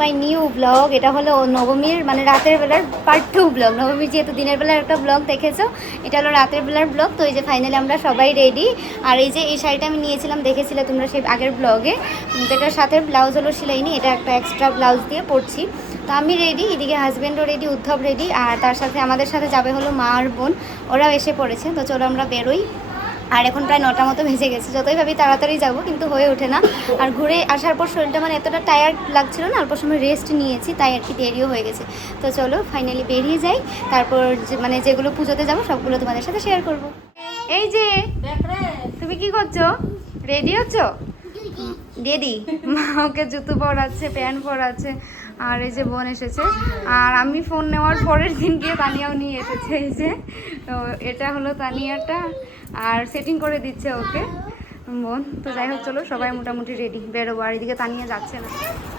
My new blog, এটা হলো নবমীর মানে রাতের বেলার পার্ট টু ব্লগ। নবমীর যেহেতু দিনের বেলার একটা ব্লগ দেখেছ, এটা হলো রাতের বেলার ব্লগ। তো এই যে ফাইনালি আমরা সবাই রেডি আর এই যে এই শাড়িটা আমি নিয়েছিলাম, দেখেছিলে তোমরা সেই আগের ব্লগে। এটার সাথে ব্লাউজ হলো সেলাইনি, এটা একটা এক্সট্রা ব্লাউজ দিয়ে পরছি। তো আমি রেডি এদিকে হাজব্যান্ডও রেডি উদ্ধব রেডি আর তার সাথে আমাদের সাথে যাবে হলো মা আর বোন। ওরাও এসে পড়েছে। তো চলো আমরা বেরোই। আর এখন প্রায় নটা মতো ভেজে গেছে, যতই ভাবি তাড়াতাড়ি যাব, কিন্তু হয়ে ওঠে না। আর ঘুরে আসার পর শরীরটা মানে এতটা টায়ার্ড লাগছিল না, অল্প সময় রেস্ট নিয়েছি, তাই আর কি দেরিও হয়ে গেছে। তো চলো ফাইনালি বেরিয়ে যাই, তারপর মানে যেগুলো পুজোতে যাব, সবগুলো তোমাদের সাথে শেয়ার করব। এই যে, তুমি কি করছ? রেডি হচ্ছ? রেডি মা ওকে জুতো পরাচ্ছে, প্যান্ট পরাচ্ছে, আর এই যে বোন এসেছে। আর আমি ফোন নেওয়ার পরের দিন গিয়ে তানিয়াও নিয়ে এসেছে, এই যে। তো এটা হলো তানিয়াটা। আর সেটিং করে দিচ্ছে ওকে। বোন তো যাই হোক চলো সবাই মোটামুটি রেডি বেরোবো আর এদিকে তানিয়া যাচ্ছে না।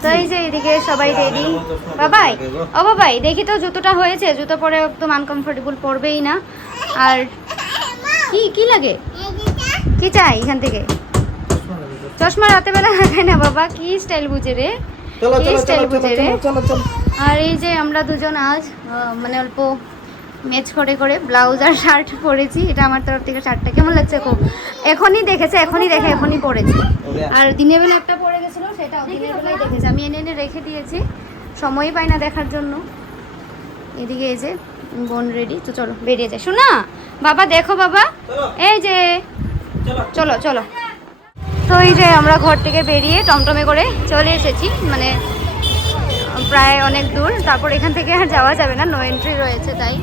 তো এই যে এদিকে সবাই রেডি বাবাই ও বাবাই দেখি তো জুতোটা হয়েছে জুতো পরে একদম আনকমফোর্টেবল পরবেই না। আর কি কি লাগে? কি চাই এখান থেকে? চশমা রাতে বেলা লাগায় না বাবা কি স্টাইল বুঝে রে? কি স্টাইল বুঝে রে? আর এই যে আমরা দুজন আজ মানে অল্প ম্যাচ করে করে ব্লাউজ আর শার্ট পরেছি। এটা আমার তরফ থেকে শার্টটা। কেমন লাগছে খুব? এখনই দেখেছে এখনই দেখে এখনই পরেছি। আর দিনের বেলা একটা পরে গেছিল সেটাও দিনের বেলায় দেখেছে। আমি এনে এনে রেখে দিয়েছি। সময়ই পাই না দেখার জন্য। এদিকে এই যে বোন রেডি তো চলো বেরিয়ে যায় শোনা বাবা দেখো বাবা। এই যে চলো। চলো চলো। তো এই যে আমরা ঘর থেকে বেরিয়ে টমটমে করে চলে এসেছি। মানে প্রায় অনেক দূর। তারপর এখান থেকে আর যাওয়া যাবে না। নো এন্ট্রি রয়েছে তাই।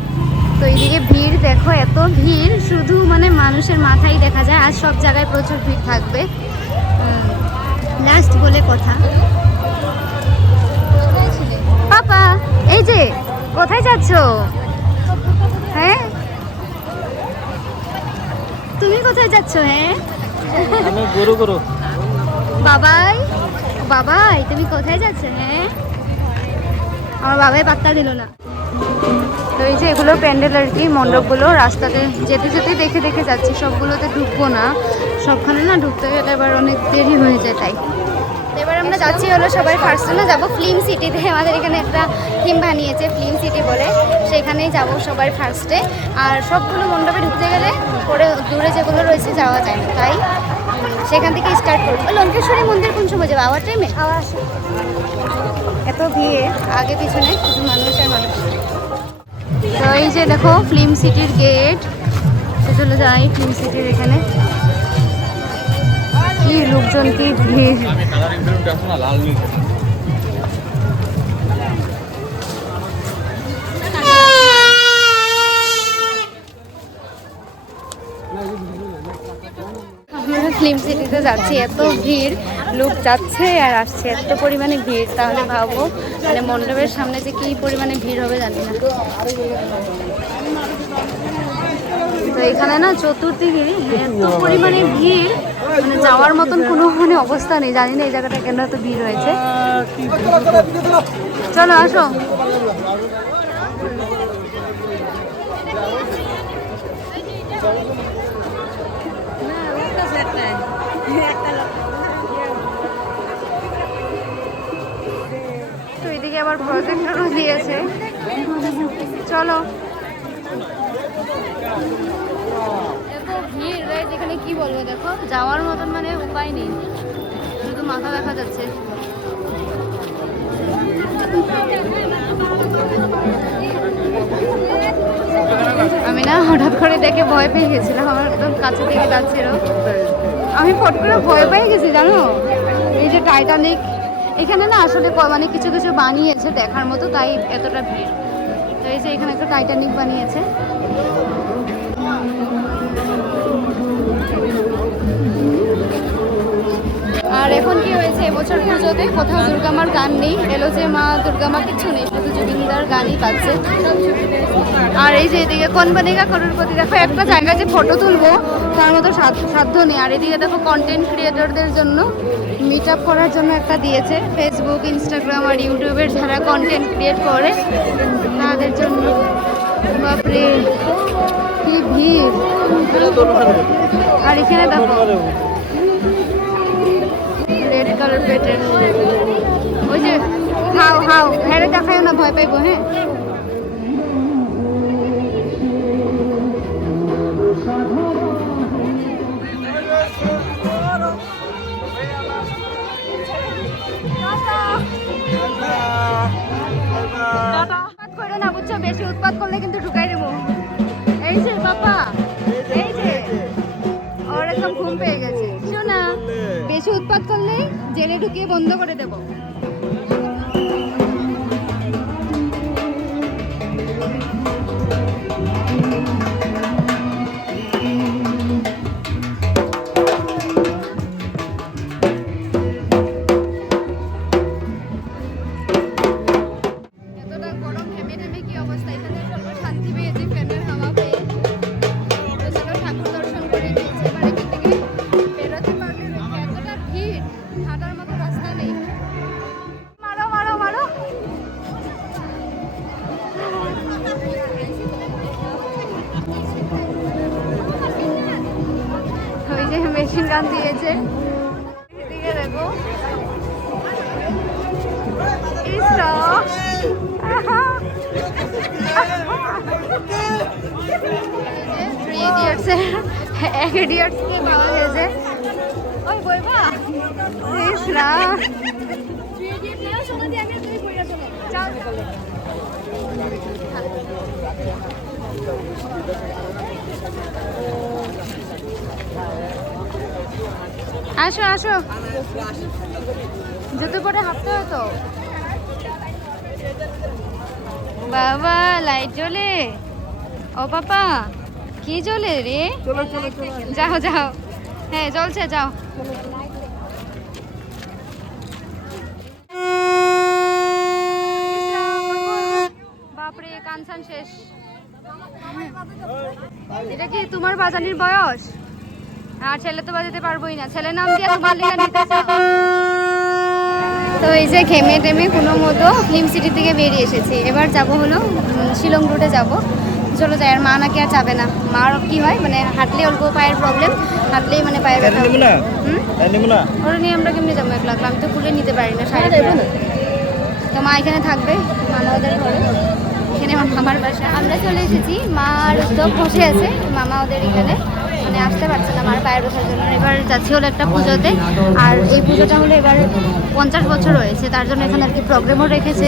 তো এইদিকে ভিড় দেখো এত ভিড় শুধু মানে মানুষের মাথায় দেখা যায় আর সব জায়গায় প্রচুর ভিড় থাকবে। লাস্ট বলে কথা। পাপা এই যে কোথায় যাচ্ছ? হ্যাঁ? তুমি কোথায় যাচ্ছ হ্যাঁ? আমি গরু গরু। বাবাই বাবাই তুমি কোথায় যাচ্ছ হ্যাঁ? আমার বাবাই পাত্তা দিল না। তো এই যে এগুলো প্যান্ডেল আর কি মণ্ডপগুলো রাস্তাতে যেতে যেতে দেখে দেখে যাচ্ছি সবগুলোতে ঢুকবো না। সবখানে না ঢুকতে গেলে এবার অনেক দেরি হয়ে যায় তাই। এবার আমরা যাচ্ছি হলো সবাই ফার্স্টে না যাব ফিল্ম সিটিতে আমাদের এখানে একটা থিম বানিয়েছে ফিল্ম সিটি বলে। সেখানেই যাব সবাই ফার্স্টে আর সবগুলো মণ্ডপে ঢুকতে গেলে পরে দূরে যেগুলো রয়েছে যাওয়া যায় না তাই। সেখান থেকে স্টার্ট করব। লঙ্কেশ্বরী মন্দির কোন সময় যাব? আওয়ার টাইমে আওয়ার এত ভিড় আগে পিছনে শুধু তো এই যে দেখো ফিল্ম সিটির গেট। তো চলে যাই ফিল্ম সিটির এখানে। কি লোকজন কি ভিড়। ফিল্ম সিটিতে যাচ্ছি এত ভিড়। লোক যাচ্ছে আর আসছে। এত পরিমাণে ভিড়, তাহলে ভাবো মানে মণ্ডপের সামনে যে কি পরিমাণে ভিড় হবে জানি না। তো এখানে না চতুর্দিকে এত পরিমাণে ভিড় মানে যাওয়ার মতন কোনো মানে অবস্থা নেই, জানি না এই জায়গাটা কেন এত ভিড় হয়েছে। চলো, আসো। তো আবার প্রজেক্টরও দিয়েছে। চলো। ভিড় রাইট এখানে কি বলব দেখো? যাওয়ার মতন মানে উপায় নেই। শুধু মাথা দেখা যাচ্ছে। আমি না হঠাৎ করে দেখে ভয় পেয়ে গেছিলাম আমার একদম কাছে থেকে যাচ্ছিল। আমি ফট করে ভয় পেয়ে গেছি জানো? এই যে টাইটানিক এখানে না আসলে মানে কিছু কিছু বানিয়েছে দেখার মতো, তাই এতটা ভিড়। তো এই যে এখানে একটা টাইটানিক বানিয়েছে। আর এখন কি হয়েছে? এবছর পুজোতে কোথাও দুর্গামার গান নেই এলো যে মা, দুর্গামা কিছু নেই, শুধু জুবিনদার গানই পাচ্ছে আর এই যে এদিকে কোন বানিকা করোড়পতি দেখো, একটা জায়গায় যে ফটো তুলবো, তার মতো সাধ্য সাধ্য নেই। আর এদিকে দেখো কন্টেন্ট ক্রিয়েটরদের জন্য মিট আপ করার জন্য একটা দিয়েছে। ফেসবুক ইনস্টাগ্রাম আর ইউটিউবের যারা কন্টেন্ট ক্রিয়েট করে, তাদের জন্য। বাপরে, কি ভিড়। আর এখানে দেখো রেড কালার পেটের ওই যে দেখাইও না ভয় পাইবো হ্যাঁ। বেশি উৎপাত করলে কিন্তু জেলে ঢুকিয়ে বন্ধ করে দেবো। গান দিয়েছে। এদিকে দেখো। থ্রি ইডিয়টসের এক ইডিয়টসকে পাওয়া গেছে। ওই বইবা। ইসরা। আসো আসো। জুতো পরে হাঁটতে হয় তো। বাবা লাইট জ্বলে। ও পাপা কি জ্বলে রে? যাও যাও। হ্যাঁ জ্বলছে যাও। বাপরে কানসান শেষ। এটা কি তোমার বাজানির বয়স? আর ছেলে তো বাজাতে পারবোই না। ছেলে নাম দিয়ে তোমার লিগা নিতে তো এই যে ঘেমে টেমে কোনো মতো হিম সিটি থেকে বেরিয়ে এসেছি। এবার যাব হলো শিলং রুটে যাব। চলো যাই আর মা নাকি আর যাবে না। মার কি হয় মানে হাঁটলে অল্প পায়ের প্রবলেম হাঁটলেই মানে পায়ের ব্যথা। ওরা নিয়ে আমরা কেমনি যাব? এক লাখ আমি তো খুলে নিতে পারি না শাড়ি তো মা এখানে থাকবে মামা ওদের ঘরে। এখানে আমার মামার বাসা। আমরা চলে এসেছি মার তো বসে আছে মামা ওদের এখানে। মানে আসতে পারছে না মার পায়ের ব্যথার জন্য। এবার যাচ্ছি হলো একটা পুজোতে। আর এই পুজোটা হলো এবার পঞ্চাশ বছর হয়েছে, তার জন্য এখানে আর কি প্রোগ্রামও রেখেছে।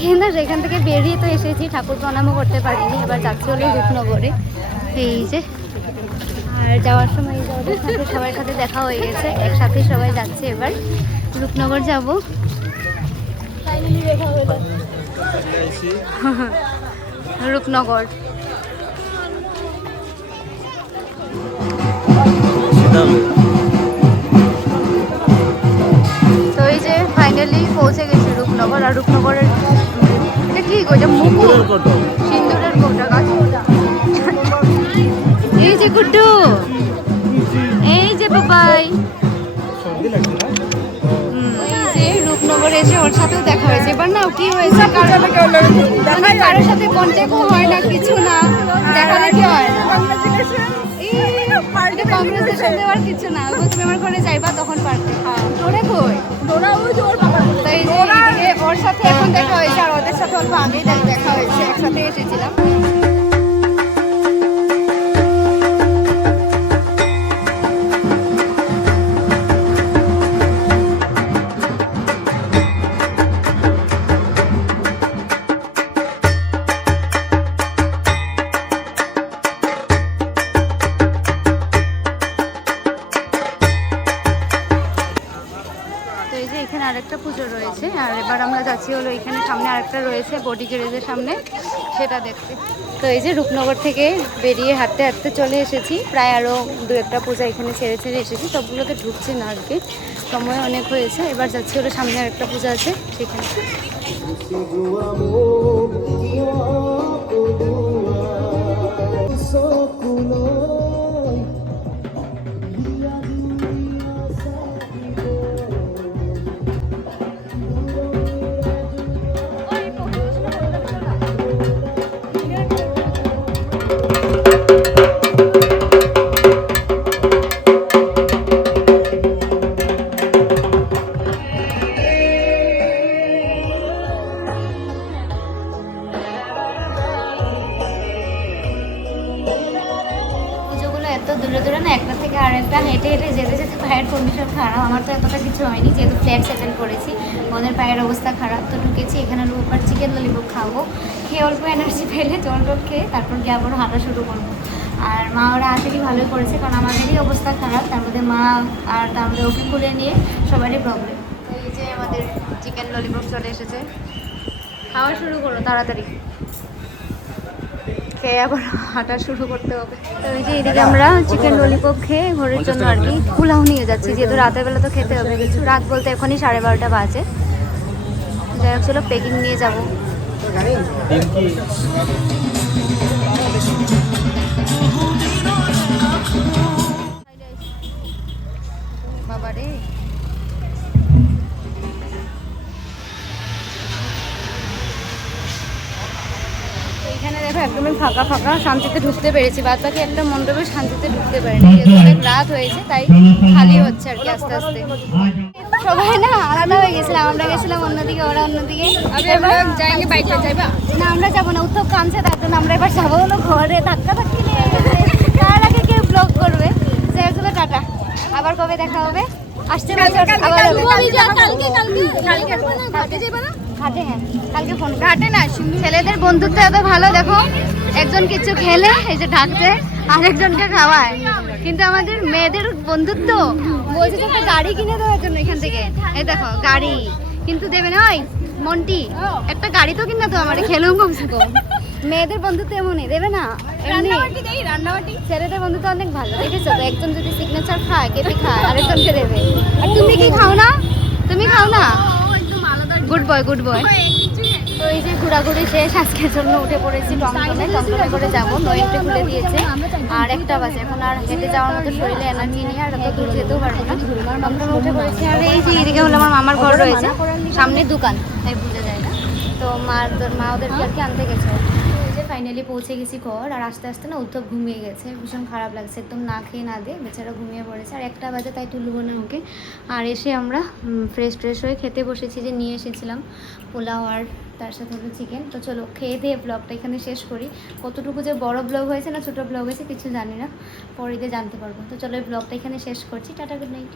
খেয়ে সেখান থেকে বেরিয়ে তো এসেছি, ঠাকুর প্রণামও করতে পারিনি, এবার যাচ্ছি হলো রূপনগরে। এই যে, আর যাওয়ার সময় ওদের সবার সাথে দেখা হয়ে গেছে, একসাথে সবাই যাচ্ছে এবার। রূপনগর যাব। রূপনগর। তো এটা কি গো এটা মুকুর সিঁদুরের কৌটো। সিন্দুরের কোটা গাছ এই যে গুড্ডু। এই যে বাবাই সর্দি লাগছে না হুম, এই যে রূপনগর এসে ওর সাথেও দেখা হয়েছে। এবার না কি হয়েছে? কারোর মানে সাথে কন্ট্যাক্টও হয় না কিছু না। দেখা দেখি হয়? না কংগ্রেসেশন দেওয়ার কিছু না। ও তুমি আমার ঘরে যাইবা তখন পারতে তোরে কই? তাই যে ওর সাথে এখন দেখা হয়েছে। পুজো রয়েছে, আর এবার আমরা যাচ্ছি হলো এখানে, সামনে আরেকটা রয়েছে, বডি গ্যারেজের সামনে, সেটা দেখতে। তো এই যে রূপনগর থেকে বেরিয়ে হাঁটতে হাঁটতে চলে এসেছি, প্রায় আরও দু একটা পূজা এখানে ছেড়ে ছেড়ে এসেছি, সবগুলোতে ঢুকছে না আর কি, সময় অনেক হয়েছে। এবার যাচ্ছি হলো সামনে আরেকটা পূজা আছে, সেখানে। আমার তো এতটা কিছু হয়নি, যেহেতু ফ্ল্যাট সেটেল করেছি। ওদের পায়ের অবস্থা খারাপ তো ঢুকেছি, এখানে রোববার চিকেন ললিপপ খাব। খেয়ে অল্প এনার্জি পেলে জল টল খেয়ে তারপর গিয়ে আবার হাঁটা শুরু করব। আর মা ওরা আসলেই ভালোই করেছে, কারণ আমাদেরই অবস্থা খারাপ, তার মধ্যে মা আর তার মধ্যে ওকে খুলে নিয়ে সবারই প্রবলেম তো এই যে আমাদের চিকেন ললিপপ চলে এসেছে। খাওয়া শুরু করো, তাড়াতাড়ি। খেয়ে আবার হাঁটা শুরু করতে হবে। তো এই যে এদিকে আমরা চিকেন ললিপপ খেয়ে ঘরের জন্য আর কি পোলাও নিয়ে যাচ্ছি। যেহেতু রাতের বেলা তো খেতে হবে কিছু। রাত বলতে এখনই সাড়ে বারোটা বাজে। যাই হোক, চলো প্যাকিং নিয়ে যাব। ফাঁকা ফাঁকা শান্তিতে ঢুকতে পেরেছি। বাদ বাকি একটা মণ্ডপে শান্তিতে ঢুকতে পারিনি। যেহেতু অনেক রাত হয়েছে তাই খালি হচ্ছে আর কি আস্তে আস্তে। সবাই না আলাদা হয়ে গেছিলাম আমরা গেছিলাম অন্যদিকে ওরা অন্যদিকে। না আমরা যাব না উত্তর কামছে তার জন্য আমরা এবার যাব হলো ঘরে ধাক্কা ধাক্কি নিয়ে তার আগে কেউ ব্লগ করবে। হোক টাটা। আবার কবে দেখা হবে? আসছে বছর আবার হবে। ঘাটে হ্যাঁ। কালকে ফোন ঘাটে না ছেলেদের বন্ধুত্ব এত ভালো দেখো। একজন কিছু খেলে এই যে ঢাকছে আরেকজনকে খাওয়ায়। কিন্তু আমাদের মেয়েদের বন্ধুত্ব বলছে যে একটা গাড়ি কিনে দেওয়ার জন্য এখান থেকে। এই দেখো গাড়ি। কিন্তু দেবে না ওই মন্টি। একটা গাড়ি তো কিনা তো আমার খেলেও কমছে কম। মেয়েদের বন্ধুত্ব এমনই দেবে না? এমনি। ছেলেদের বন্ধুত্ব অনেক ভালো। দেখেছ তো একজন যদি সিগনেচার খায় কেপি খায় আরেকজনকে দেবে। আর তুমি কি খাও না? তুমি খাও না? গুড বয় গুড বয় তো এই যে ঘোরাঘুরি শেষ, আজকের জন্য উঠে পড়েছি টমটমে। টমটমে করে যাব নয়েন্টে খুলে দিয়েছে। আর একটা বাজে, এখন আর হেঁটে যাওয়ার মতো শরীরে এনার্জি নিয়ে আর অত দূর যেতেও পারব না। টমটমে উঠে পড়েছি। আর এই যে এদিকে হলো আমার মামার ঘর রয়েছে, সামনে দোকান, তাই বোঝা যায় না। তো মার, মা ওদেরকে আর কি আনতে গেছে। এই যে ফাইনালি পৌঁছে গেছি ঘর, আর আস্তে আস্তে না উত্তপ ঘুমিয়ে গেছে। ভীষণ খারাপ লাগছে, একদম না খেয়ে না দিয়ে বেচারা ঘুমিয়ে পড়েছে। আর একটা বাজে তাই তুলবো না ওকে। আর এসে আমরা ফ্রেশ ট্রেশ হয়ে খেতে বসেছি যে নিয়ে এসেছিলাম পোলাও আর তার সাথে হলো চিকেন তো চলো খেয়ে দিয়ে ব্লগটা এখানে শেষ করি। কতটুকু যে বড় ব্লগ হয়েছে না ছোটো ব্লগ হয়েছে কিছু জানি না। পরে গিয়ে জানতে পারব। তো চলো এই ব্লগটা এখানে শেষ করছি। Tata good night